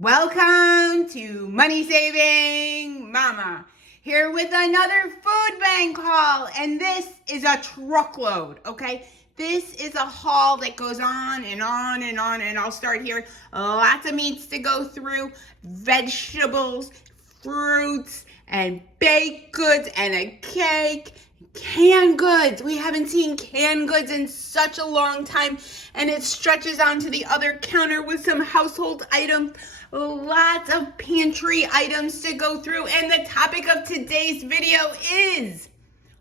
Welcome to Money Saving Mama, here with another food bank haul, and this is a truckload, okay? This is a haul that goes on and on and on, and I'll start here. Lots of meats to go through, vegetables, fruits, and baked goods, and a cake. Canned goods. We haven't seen canned goods in such a long time, and it stretches onto the other counter with some household items. Lots of pantry items to go through, and the topic of today's video is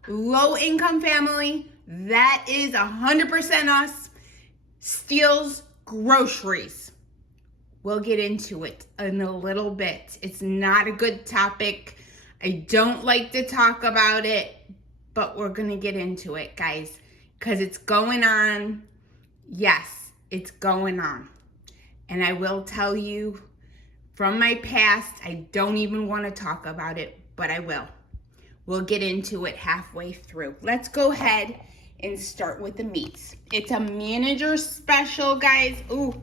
low income family, that is 100% us, steals groceries. We'll get into it in a little bit. It's not a good topic. I don't like to talk about it, but we're gonna get into it, guys, because it's going on. Yes, it's going on. And I will tell you, from my past, I don't even want to talk about it, but I will. We'll get into it halfway through. Let's go ahead and start with the meats. It's a manager special, guys. Ooh,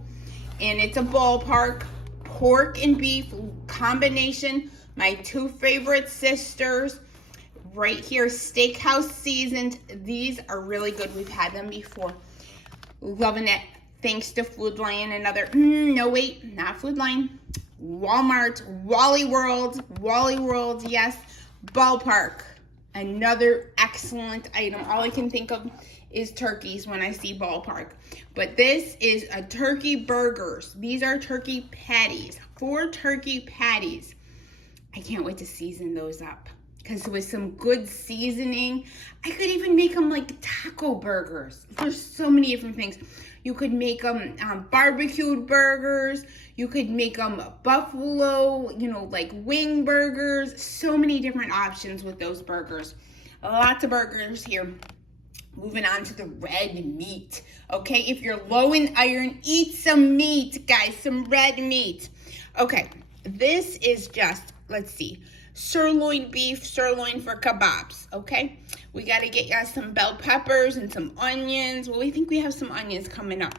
and it's a ballpark. Pork and beef combination. My two favorite sisters. Right here, steakhouse seasoned. These are really good. We've had them before. Loving it. Thanks to Food Lion and other, no wait, not Food Lion. Walmart, Wally World, yes. Ballpark, another excellent item. All I can think of is turkeys when I see Ballpark. But this is a turkey burgers. These are turkey patties, 4 turkey patties. I can't wait to season those up, because with some good seasoning, I could even make them like taco burgers. There's so many different things. You could make them barbecued burgers. You could make them buffalo, like wing burgers. So many different options with those burgers. Lots of burgers here. Moving on to the red meat. Okay, if you're low in iron, eat some meat, guys, some red meat. Okay, this is just, let's see, sirloin beef, sirloin for kebabs, okay? We got to get you some bell peppers and some onions. Well, we think we have some onions coming up.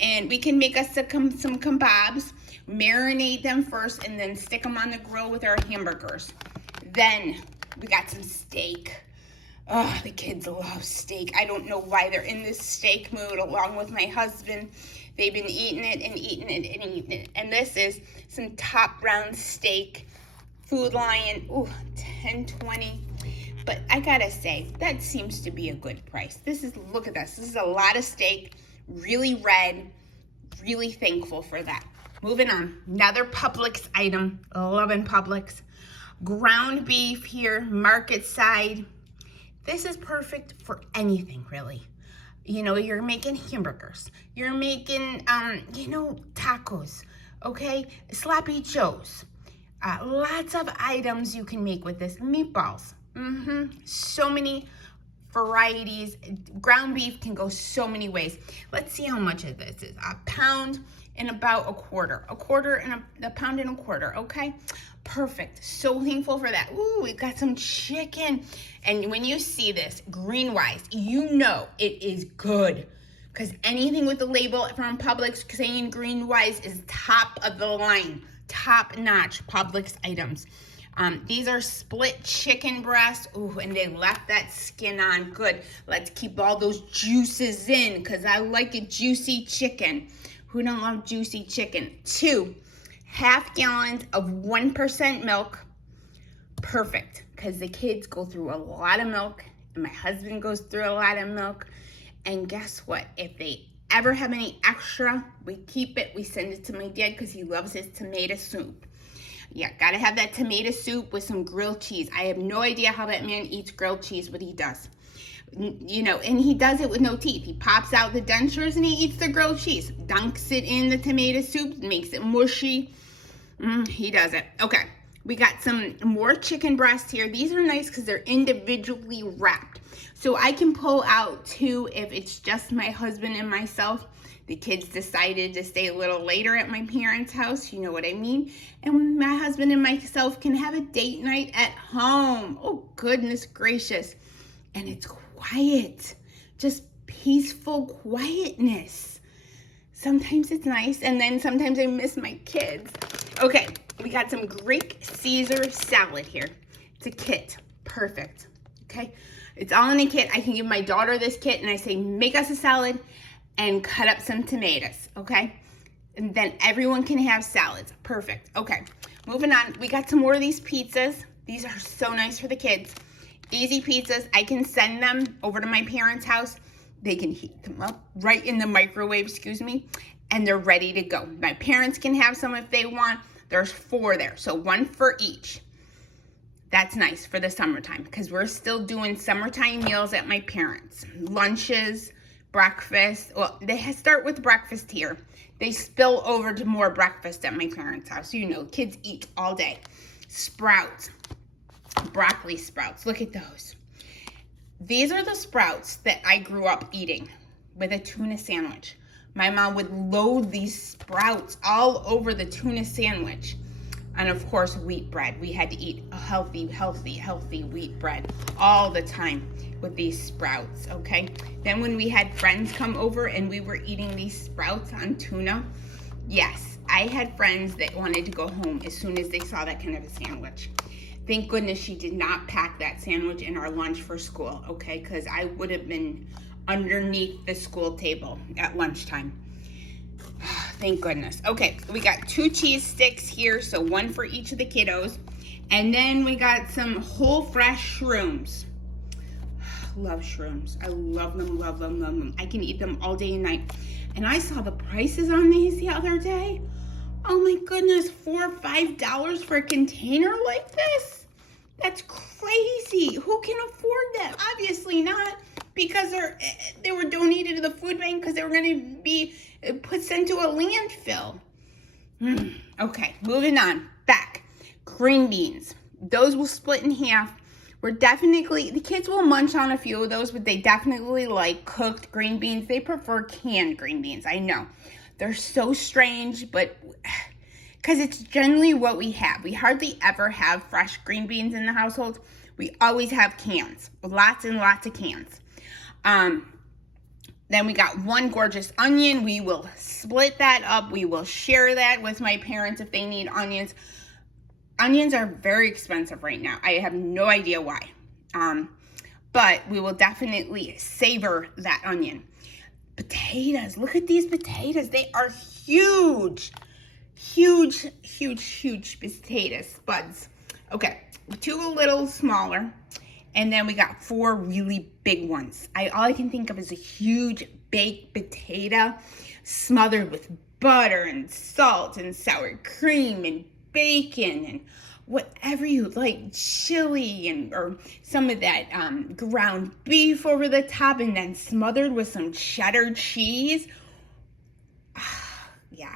And we can make us some kebabs, marinate them first, and then stick them on the grill with our hamburgers. Then we got some steak. Oh, the kids love steak. I don't know why they're in this steak mood along with my husband. They've been eating it and eating it and eating it. And this is some top round steak. Food Lion, ooh, $10.20. But I gotta say, that seems to be a good price. Look at this. This is a lot of steak, really red, really thankful for that. Moving on, another Publix item, loving Publix. Ground beef here, market side. This is perfect for anything, really. You're making hamburgers. You're making, tacos, okay? Sloppy joes. Lots of items you can make with this. Meatballs. So many varieties. Ground beef can go so many ways. Let's see how much of this is. A pound and about a quarter. A quarter and a pound and a quarter, okay? Perfect. So thankful for that. Ooh, we've got some chicken. And when you see this, green-wise, you know it is good. Because anything with the label from Publix saying green-wise is top of the line. Top-notch Publix items. These are split chicken breasts. Ooh, and they left that skin on. Good. Let's keep all those juices in, because I like a juicy chicken. Who don't love juicy chicken? 2 half gallons of 1% milk. Perfect, because the kids go through a lot of milk, and my husband goes through a lot of milk. And guess what? If they ever have any extra, we keep it. We send it to my dad because he loves his tomato soup. Yeah, gotta have that tomato soup with some grilled cheese. I have no idea how that man eats grilled cheese, but he does. And he does it with no teeth. He pops out the dentures and he eats the grilled cheese. Dunks it in the tomato soup, makes it mushy. He does it. Okay, we got some more chicken breasts here. These are nice because they're individually wrapped. So I can pull out 2 if it's just my husband and myself. The kids decided to stay a little later at my parents' house, you know what I mean? And my husband and myself can have a date night at home. Oh, goodness gracious. And it's quiet, just peaceful quietness. Sometimes it's nice, and then sometimes I miss my kids. Okay, we got some Greek Caesar salad here. It's a kit, perfect, okay? It's all in a kit. I can give my daughter this kit and I say, make us a salad and cut up some tomatoes, okay? And then everyone can have salads, perfect. Okay, moving on, we got some more of these pizzas. These are so nice for the kids. Easy pizzas, I can send them over to my parents' house. They can heat them up right in the microwave, and they're ready to go. My parents can have some if they want. There's 4 there, so 1 for each. That's nice for the summertime because we're still doing summertime meals at my parents. Lunches, breakfast. Well, they start with breakfast here. They spill over to more breakfast at my parents' house. You know, kids eat all day. Sprouts, broccoli sprouts. Look at those. These are the sprouts that I grew up eating with a tuna sandwich. My mom would load these sprouts all over the tuna sandwich. And of course, wheat bread. We had to eat a healthy wheat bread all the time with these sprouts, okay? Then when we had friends come over and we were eating these sprouts on tuna, yes, I had friends that wanted to go home as soon as they saw that kind of a sandwich. Thank goodness she did not pack that sandwich in our lunch for school, okay? Because I would have been underneath the school table at lunchtime. Thank goodness. Okay, we got 2 cheese sticks here, so 1 for each of the kiddos. And then we got some whole fresh shrooms. Love shrooms. I love them, love them, love them. I can eat them all day and night. And I saw the prices on these the other day. Oh my goodness, $4 or $5 for a container like this? That's crazy. Who can afford that? Obviously not, because they were donated to the food bank because they were going to be sent to a landfill. Okay, moving on. Back. Green beans. Those will split in half. The kids will munch on a few of those, but they definitely like cooked green beans. They prefer canned green beans, I know. They're so strange, but because it's generally what we have. We hardly ever have fresh green beans in the household. We always have cans, lots and lots of cans. Then we got 1 gorgeous onion. We will split that up. We will share that with my parents if they need onions. Onions are very expensive right now. I have no idea why. But we will definitely savor that onion. Potatoes. Look at these potatoes. They are huge. Huge potatoes, spuds. Okay, 2 a little smaller. And then we got 4 really big ones. All I can think of is a huge baked potato smothered with butter and salt and sour cream and bacon and whatever you like, chili or some of that ground beef over the top, and then smothered with some cheddar cheese. Yeah.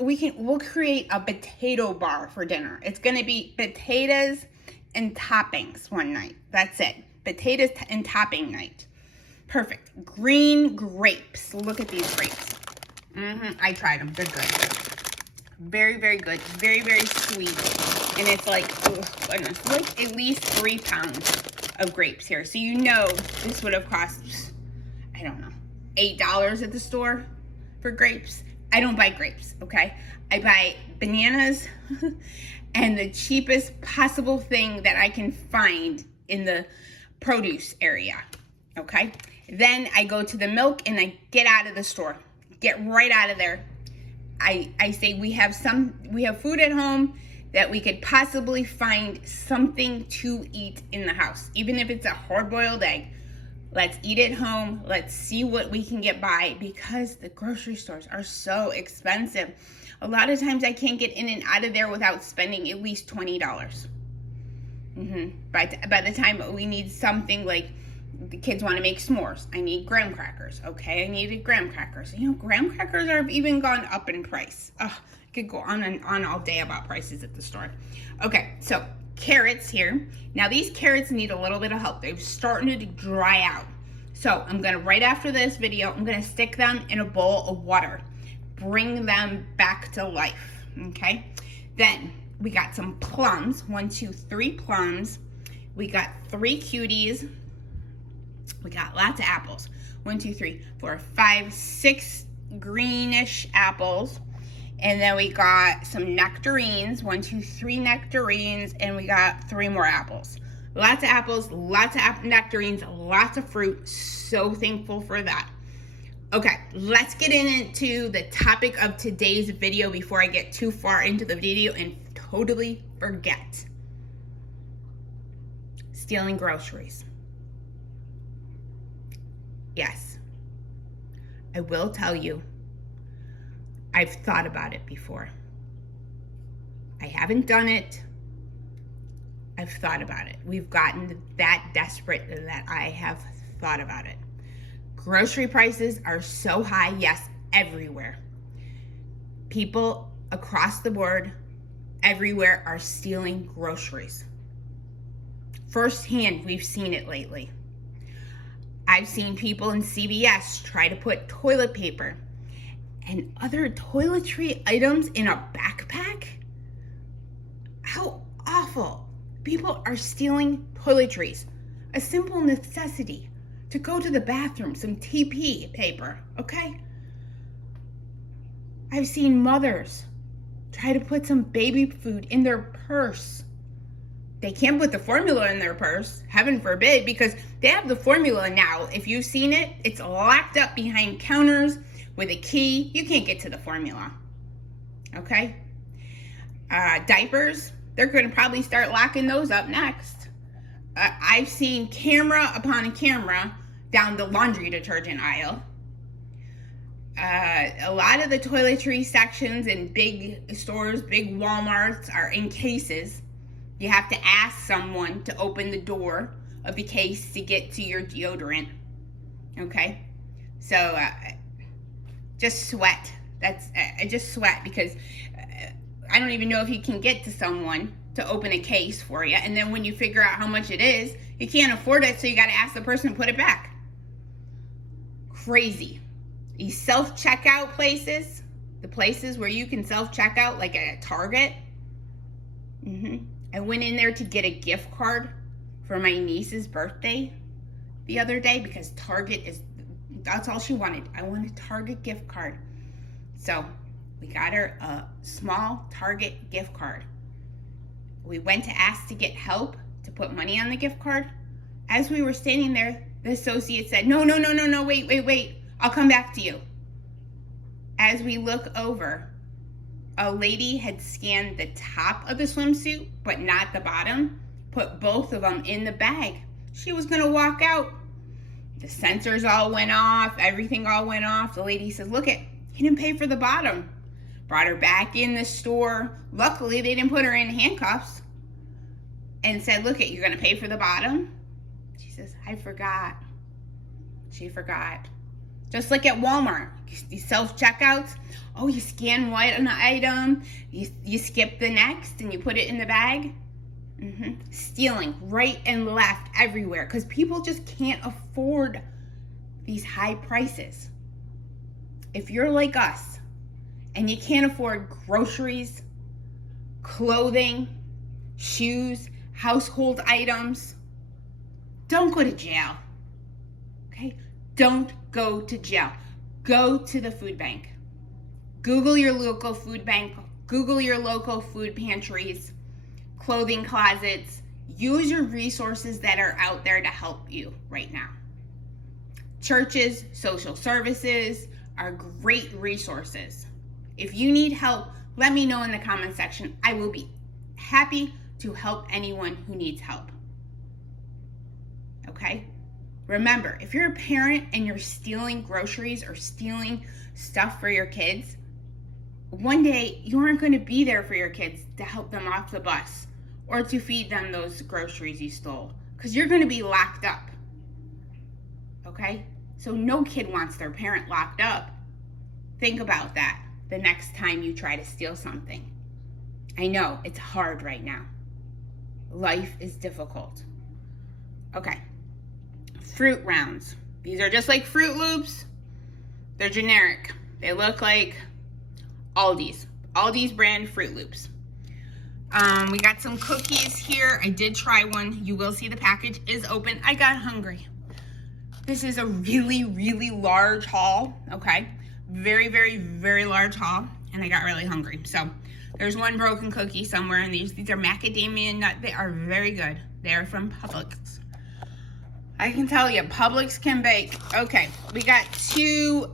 We'll create a potato bar for dinner. It's gonna be potatoes and toppings one night. That's it. Potatoes and topping night. Perfect. Green grapes. Look at these grapes. I tried them. They're good. Very, very good. Very, very sweet. And it's like, oh goodness, like at least 3 pounds of grapes here. So you know this would have cost, I don't know, $8 at the store for grapes. I don't buy grapes, okay? I buy bananas and the cheapest possible thing that I can find in the produce area, okay? Then I go to the milk and I get out of the store. Get right out of there. I say we have food at home that we could possibly find something to eat in the house. Even if it's a hard-boiled egg. Let's eat at home. Let's see what we can get by, because the grocery stores are so expensive. A lot of times I can't get in and out of there without spending at least $20. By the time we need something like, the kids want to make s'mores, I need graham crackers. Okay, I needed graham crackers. You know, graham crackers have even gone up in price. I could go on and on all day about prices at the store. Okay, so carrots here. Now these carrots need a little bit of help. They're starting to dry out. So I'm gonna, right after this video, I'm gonna stick them in a bowl of water. Bring them back to life, okay? Then we got some plums, 1, 2, 3 plums. We got 3 cuties. We got lots of apples. 1, 2, 3, 4, 5, 6 greenish apples. And then we got some nectarines, 1, 2, 3 nectarines, and we got 3 more apples. Lots of apples, lots of nectarines, lots of fruit. So thankful for that. Okay, let's get into the topic of today's video before I get too far into the video and totally forget. Stealing groceries. Yes, I will tell you, I've thought about it before. I haven't done it. I've thought about it. We've gotten that desperate that I have thought about it. Grocery prices are so high, yes, everywhere. People across the board, everywhere, are stealing groceries. Firsthand, we've seen it lately. I've seen people in CVS try to put toilet paper and other toiletry items in a backpack. How awful. People are stealing toiletries, a simple necessity to go to the bathroom, some TP paper, okay? I've seen mothers try to put some baby food in their purse. They can't put the formula in their purse, heaven forbid, because they have the formula now. If you've seen it, it's locked up behind counters with a key. You can't get to the formula, okay? Diapers, they're going to probably start locking those up next. I've seen camera upon camera down the laundry detergent aisle. A lot of the toiletry sections in big stores, big Walmarts, are in cases. You have to ask someone to open the door of the case to get to your deodorant, okay? So just sweat. I just sweat because I don't even know if you can get to someone to open a case for you. And then when you figure out how much it is, you can't afford it, so you got to ask the person to put it back. Crazy. These self-checkout places, the places where you can self-checkout, like at Target. I went in there to get a gift card for my niece's birthday the other day because that's all she wanted. I want a Target gift card. So we got her a small Target gift card. We went to ask to get help to put money on the gift card. As we were standing there, the associate said, no, wait. I'll come back to you. As we look over, a lady had scanned the top of the swimsuit, but not the bottom, put both of them in the bag. She was gonna walk out. The sensors all went off, everything all went off. The lady said, look it, he didn't pay for the bottom. Brought her back in the store. Luckily, they didn't put her in handcuffs. And said, look it, you're gonna pay for the bottom? She says, I forgot. She forgot. Just like at Walmart, these self-checkouts. Oh, you scan one item, you skip the next, and you put it in the bag. Stealing right and left everywhere because people just can't afford these high prices. If you're like us and you can't afford groceries, clothing, shoes, household items, don't go to jail, okay? Don't go to jail. Go to the food bank. Google your local food bank. Google your local food pantries, clothing closets. Use your resources that are out there to help you right now. Churches, social services are great resources. If you need help, let me know in the comment section. I will be happy to help anyone who needs help. Okay? Remember, if you're a parent and you're stealing groceries or stealing stuff for your kids, one day you aren't going to be there for your kids to help them off the bus or to feed them those groceries you stole because you're going to be locked up. Okay? So no kid wants their parent locked up. Think about that the next time you try to steal something. I know it's hard right now. Life is difficult. Okay. Fruit rounds. These are just like Fruit Loops. They're generic. They look like Aldi's brand Fruit Loops. We got some cookies here. I did try one. You will see the package is open. I got hungry. This is a really, really large haul, okay? Very, very, very large haul. and I got really hungry. So there's one broken cookie somewhere, and these are macadamia nut. They are very good. They are from Publix. I can tell you, Publix can bake. Okay, we got two,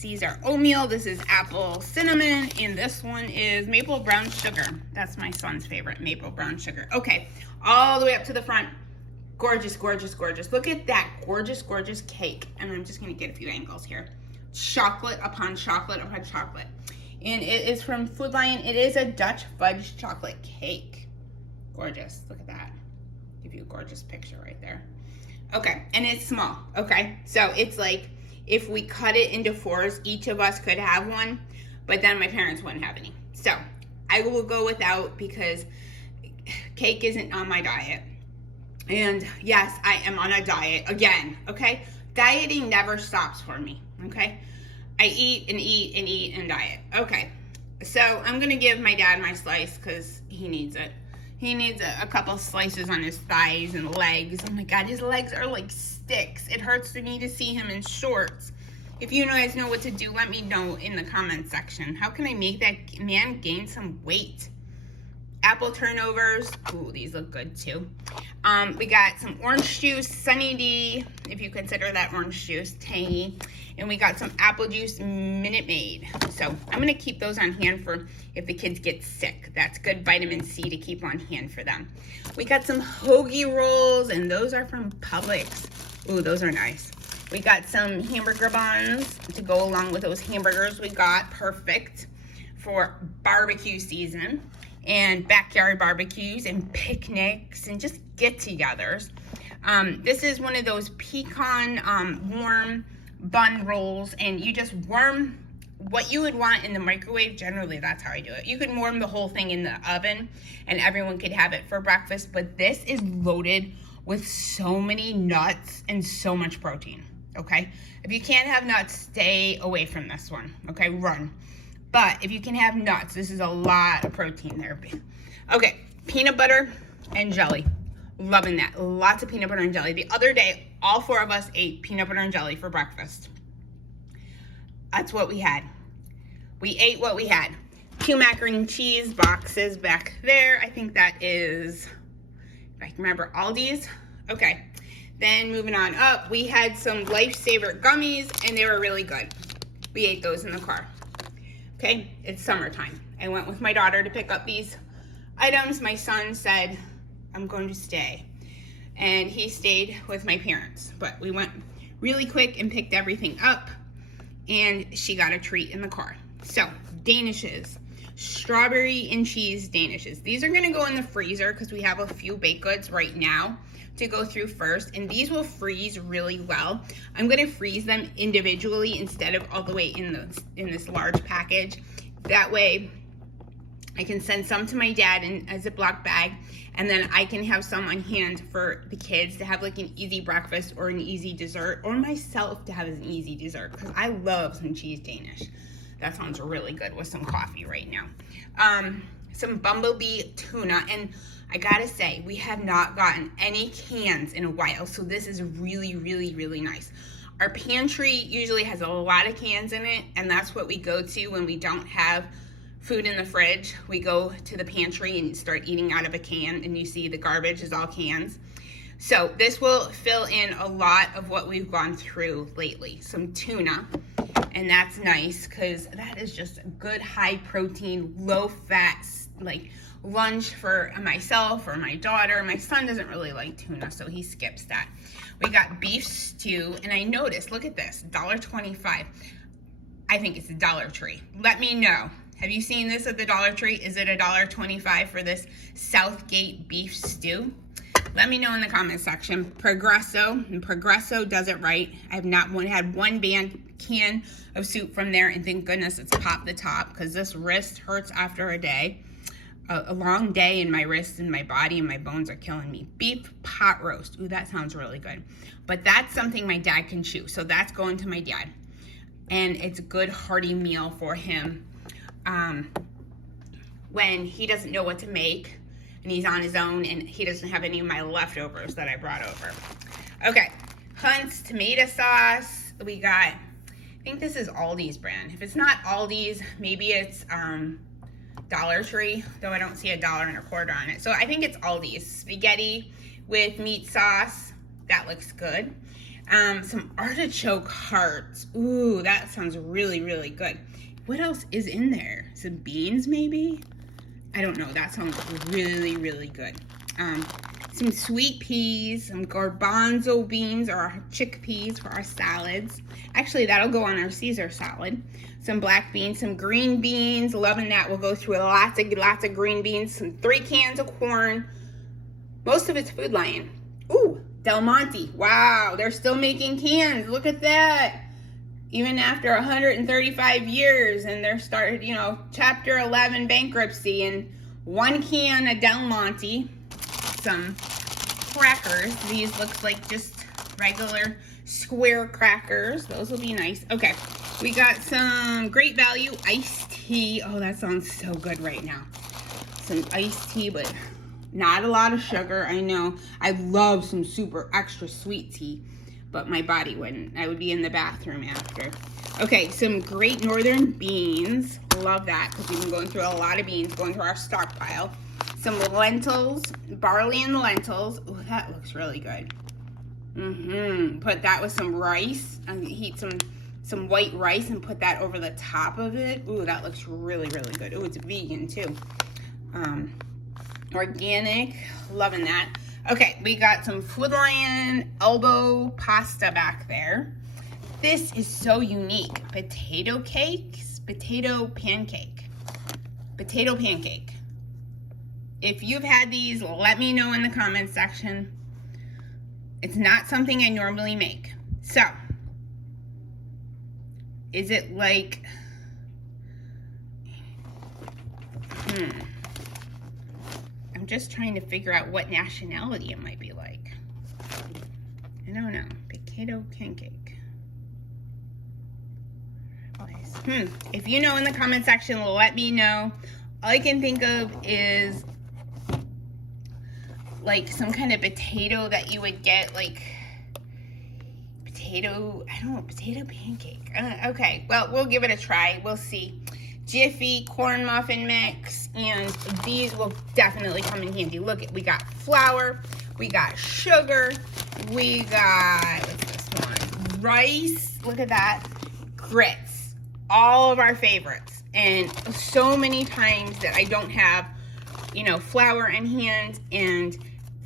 these are oatmeal. This is apple cinnamon, and this one is maple brown sugar. That's my son's favorite, maple brown sugar. Okay, all the way up to the front. Gorgeous, gorgeous, gorgeous. Look at that gorgeous, gorgeous cake. And I'm just gonna get a few angles here. Chocolate upon chocolate upon chocolate. And it is from Food Lion. It is a Dutch fudge chocolate cake. Gorgeous, look at that. Give you a gorgeous picture right there. Okay, and it's small, okay? So it's like, if we cut it into fours, each of us could have one, but then my parents wouldn't have any. So I will go without because cake isn't on my diet. And yes, I am on a diet again, okay? Dieting never stops for me, okay? I eat and eat and eat and diet. Okay, so I'm gonna give my dad my slice because he needs it. He needs a couple slices on his thighs and legs. Oh my God, his legs are like sticks. It hurts me to see him in shorts. If you guys know what to do, let me know in the comment section. How can I make that man gain some weight? Apple turnovers. Ooh, these look good too. We got some orange juice, Sunny D, if you consider that orange juice, tangy. And we got some apple juice, Minute Maid. So I'm gonna keep those on hand for if the kids get sick. That's good vitamin C to keep on hand for them. We got some hoagie rolls, and those are from Publix. Ooh, those are nice. We got some hamburger buns to go along with those hamburgers we got. Perfect for barbecue season and backyard barbecues and picnics and just get-togethers. This is one of those pecan warm bun rolls, and you just warm what you would want in the microwave. Generally, that's how I do it. You can warm the whole thing in the oven and everyone could have it for breakfast, but this is loaded with so many nuts and so much protein, okay? If you can't have nuts, stay away from this one, okay? Run. But if you can have nuts, this is a lot of protein there. Okay, peanut butter and jelly. Loving that. Lots of peanut butter and jelly. The other day, all four of us ate peanut butter and jelly for breakfast. That's what we had. We ate what we had. 2 macaroni and cheese boxes back there. I think that is, if I can remember, Aldi's. Okay, then moving on up, we had some Lifesaver gummies, and they were really good. We ate those in the car. Okay, it's summertime. I went with my daughter to pick up these items. My son said, I'm going to stay. And he stayed with my parents. But we went really quick and picked everything up, and she got a treat in the car. So, Danishes. Strawberry and cheese Danishes. These are gonna go in the freezer because we have a few baked goods right now to go through first, and these will freeze really well. I'm gonna freeze them individually instead of all the way in this large package. That way I can send some to my dad in a Ziploc bag, and then I can have some on hand for the kids to have like an easy breakfast or an easy dessert, or myself to have as an easy dessert, because I love some cheese Danish. That sounds really good with some coffee right now. Some bumblebee tuna, and I gotta say, we have not gotten any cans in a while, so this is really, really, really nice. Our pantry usually has a lot of cans in it, and that's what we go to when we don't have food in the fridge. We go to the pantry and start eating out of a can, and you see the garbage is all cans. So this will fill in a lot of what we've gone through lately. Some tuna, and that's nice because that is just a good high protein, low fat, like lunch for myself or my daughter. My son doesn't really like tuna, so he skips that. We got beef stew, and I noticed, look at this, $1.25. I think it's a Dollar Tree. Let me know. Have you seen this at the Dollar Tree? Is it $1.25 for this Southgate beef stew? Let me know in the comment section. Progresso, and Progresso does it right. I have not had one can of soup from there, and thank goodness it's popped the top, because this wrist hurts after a day. A long day, and my wrists and my body and my bones are killing me. Beef pot roast. Ooh, that sounds really good. But that's something my dad can chew, so that's going to my dad. And it's a good hearty meal for him when he doesn't know what to make and he's on his own and he doesn't have any of my leftovers that I brought over. Okay, Hunt's tomato sauce. We got I think this is Aldi's brand. If it's not Aldi's, maybe it's Dollar Tree, though I don't see $1.25 on it. So I think it's Aldi's. Spaghetti with meat sauce. That looks good. Some artichoke hearts. Ooh, that sounds really, really good. What else is in there? Some beans, maybe? I don't know. That sounds really, really good. Some sweet peas, some garbanzo beans or chickpeas for our salads. Actually, that'll go on our Caesar salad. Some black beans, some green beans. Loving that. We'll go through lots of green beans. Some 3 cans of corn. Most of it's Food Lion. Ooh, Del Monte. Wow, they're still making cans. Look at that. Even after 135 years, and they're started, you know, Chapter 11 bankruptcy, and 1 can of Del Monte. Some crackers. These looks like just regular square crackers. Those will be nice. Okay, we got some Great Value iced tea. Oh, that sounds so good right now. Some iced tea, but not a lot of sugar. I know I love some super extra sweet tea, but my body wouldn't. I would be in the bathroom after. Okay, some Great Northern beans. Love that, because we've been going through a lot of beans, going through our stockpile. Some lentils, barley and lentils. Oh, that looks really good. Put that with some rice, and heat some white rice and put that over the top of it. Ooh, that looks really, really good. Ooh, it's vegan too. Organic, loving that. Okay, we got some Food Lion elbow pasta back there. This is so unique. Potato cakes, potato pancake. Potato pancake. If you've had these, let me know in the comments section. It's not something I normally make. So, is it like, I'm just trying to figure out what nationality it might be like. I don't know. Potato pancake. If you know in the comment section, let me know. All I can think of is like some kind of potato that you would get, like potato, I don't know, potato pancake. Okay, well, we'll give it a try. We'll see. Jiffy corn muffin mix, and these will definitely come in handy. Look, we got flour, we got sugar, we got, what's this one? Rice, look at that, grits, all of our favorites. And so many times that I don't have, you know, flour in hand, and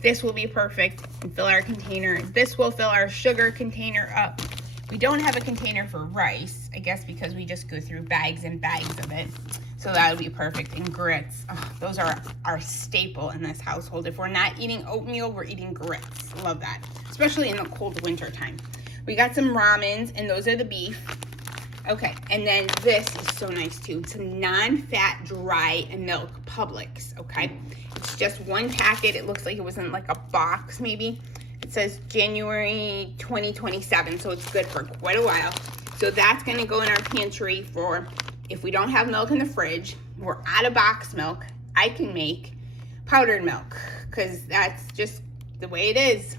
this will be perfect and fill our container. This will fill our sugar container up. We don't have a container for rice, I guess because we just go through bags and bags of it. So that would be perfect. And grits, those are our staple in this household. If we're not eating oatmeal, we're eating grits. Love that, especially in the cold winter time. We got some ramens, and those are the beef. Okay, and then this is so nice too. Some non-fat dry milk Publix, okay? It's just 1 packet. It looks like it was in like a box maybe. It says January 2027, so it's good for quite a while. So that's gonna go in our pantry for if we don't have milk in the fridge, we're out of box milk, I can make powdered milk, because that's just the way it is.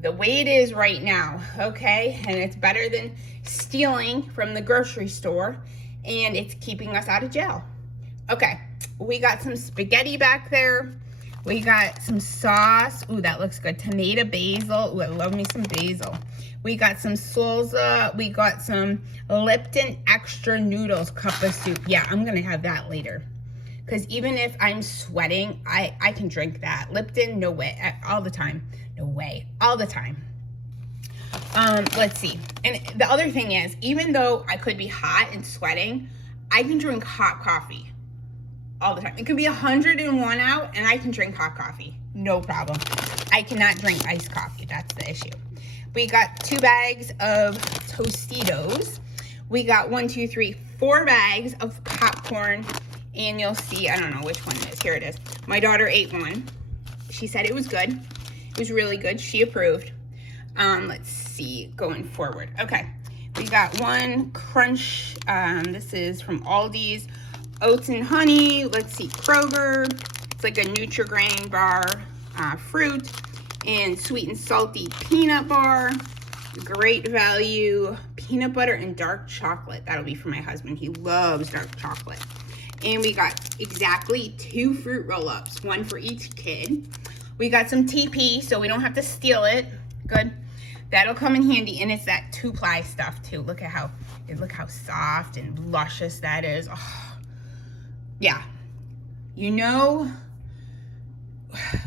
The way it is right now, okay? And it's better than stealing from the grocery store, and it's keeping us out of jail. Okay, we got some spaghetti back there. We got some sauce. Ooh, that looks good. Tomato basil. Ooh, I love me some basil. We got some salsa. We got some Lipton extra noodles cup of soup. Yeah, I'm gonna have that later. Because even if I'm sweating, I can drink that. Lipton, no way, all the time. No way, all the time. Let's see. And the other thing is, even though I could be hot and sweating, I can drink hot coffee all the time. It could be 101 out and I can drink hot coffee, no problem. I cannot drink iced coffee, that's the issue. We got 2 bags of Tostitos. We got 4 bags of popcorn, and you'll see, I don't know which one it is. Here it is. My daughter ate one. She said it was good. It was really good. She approved. Let's see, going forward. Okay, we got 1 crunch. This is from Aldi's. Oats and honey. Let's see, Kroger. It's like a Nutri-Grain bar, fruit, and sweet and salty peanut bar. Great Value peanut butter and dark chocolate. That'll be for my husband. He loves dark chocolate. And we got exactly 2 fruit roll-ups, 1 for each kid. We got some TP, so we don't have to steal it. Good. That'll come in handy, and it's that 2-ply stuff too. Look how soft and luscious that is. Oh, yeah. You know,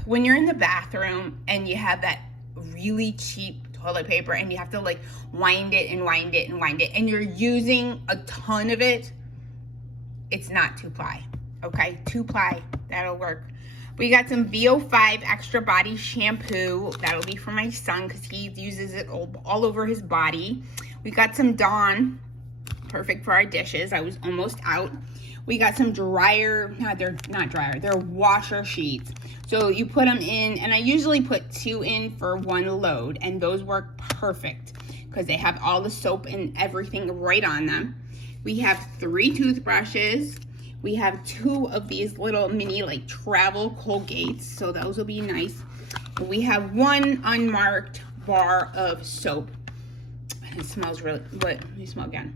when you're in the bathroom and you have that really cheap toilet paper and you have to like wind it and wind it and wind it, and you're using a ton of it, it's not 2-ply, okay? 2-ply, that'll work. We got some VO5 extra body shampoo. That'll be for my son because he uses it all over his body. We got some Dawn, perfect for our dishes. I was almost out. We got some dryer, they're not dryer, they're washer sheets. So you put them in, and I usually put 2 in for 1 load, and those work perfect because they have all the soap and everything right on them. We have 3 toothbrushes. We have 2 of these little mini like travel Colgates, so those will be nice. And we have 1 unmarked bar of soap. And it smells really, let me smell again.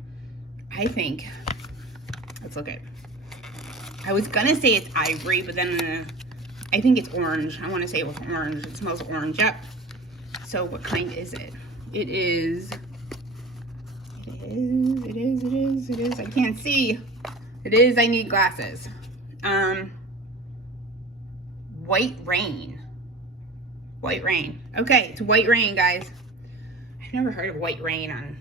I think, let's look at it. I was gonna say it's ivory, but then I think it's orange. I wanna say it was orange. It smells orange, yep. So what kind is it? It is, I can't see. It is, I need glasses. White Rain. White Rain. Okay, it's White Rain, guys. I've never heard of White Rain on,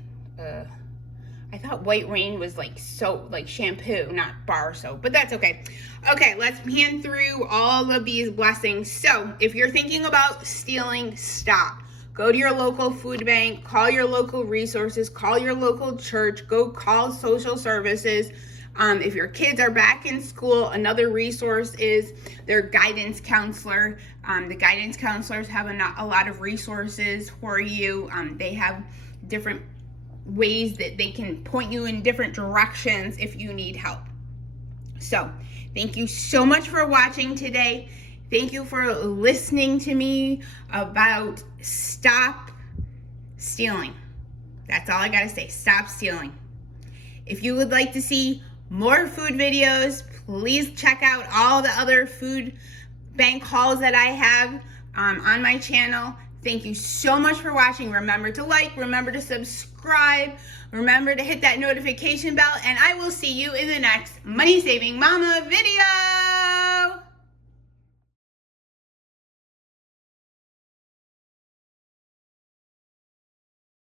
I thought White Rain was like soap, like shampoo, not bar soap, but that's okay. Okay, let's pan through all of these blessings. So if you're thinking about stealing, stop. Go to your local food bank, call your local resources, call your local church, go call social services. If your kids are back in school, another resource is their guidance counselor. The guidance counselors have a lot of resources for you. They have different ways that they can point you in different directions if you need help. So thank you so much for watching today. Thank you for listening to me about stop stealing. That's all I gotta say, stop stealing. If you would like to see more food videos, please check out all the other food bank hauls that I have on my channel. Thank you so much for watching. Remember to like, remember to subscribe, remember to hit that notification bell, and I will see you in the next Money Saving Mama video.